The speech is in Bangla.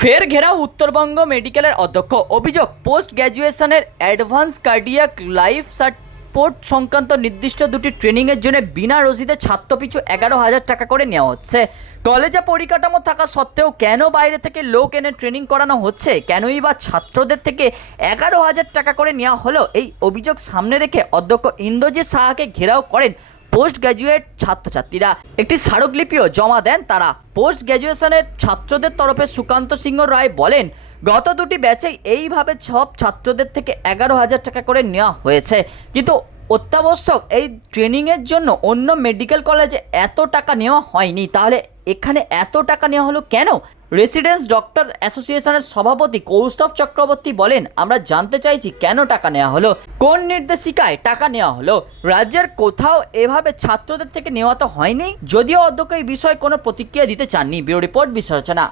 ফের ঘেরাও উত্তরবঙ্গ মেডিকেলের অধ্যক্ষ অভিযোগ, পোস্ট গ্র্যাজুয়েশনের অ্যাডভান্স কার্ডিয়াক লাইফ সাপোর্ট সংক্রান্ত নির্দিষ্ট দুটি ট্রেনিংয়ের জন্য বিনা রসিদে ছাত্রপিছু এগারো হাজার টাকা করে নেওয়া হচ্ছে। কলেজে পরিকাঠামো থাকা সত্ত্বেও কেন বাইরে থেকে লোক এনে ট্রেনিং করানো হচ্ছে? কেনই বা ছাত্রদের থেকে এগারো হাজার টাকা করে নেওয়া হলো? এই অভিযোগ সামনে রেখে অধ্যক্ষ ইন্দ্রজিৎ সাহাকে ঘেরাও করেন পোস্ট গ্র্যাজুয়েট ছাত্রছাত্রীরা। একটি স্মারকলিপিও জমা দেন তারা। পোস্ট গ্র্যাজুয়েশনের ছাত্রদের তরফে সুকান্ত সিংহ রায় বলেন, গত দুটি ব্যাচে এইভাবে সব ছাত্রদের থেকে এগারো হাজার টাকা করে নেওয়া হয়েছে। কিন্তু অত্যাবশ্যক এই ট্রেনিংয়ের জন্য অন্য মেডিকেল কলেজে এত টাকা নেওয়া হয়নি। তাহলে এখানে এত টাকা নেওয়া হলো কেন? রেসিডেন্স ডক্টর অ্যাসোসিয়েশনের সভাপতি কৌস্তব চক্রবর্তী বলেন, আমরা জানতে চাইছি কেন টাকা নেওয়া হলো? কোন নির্দেশিকায় টাকা নেওয়া হলো? রাজ্যের কোথাও এভাবে ছাত্রদের থেকে নেওয়া তো হয়নি? যদিও অধ্যক্ষ এই বিষয়ে কোনো প্রতিক্রিয়া দিতে চাননি। Bureau report বিশ্লেষণা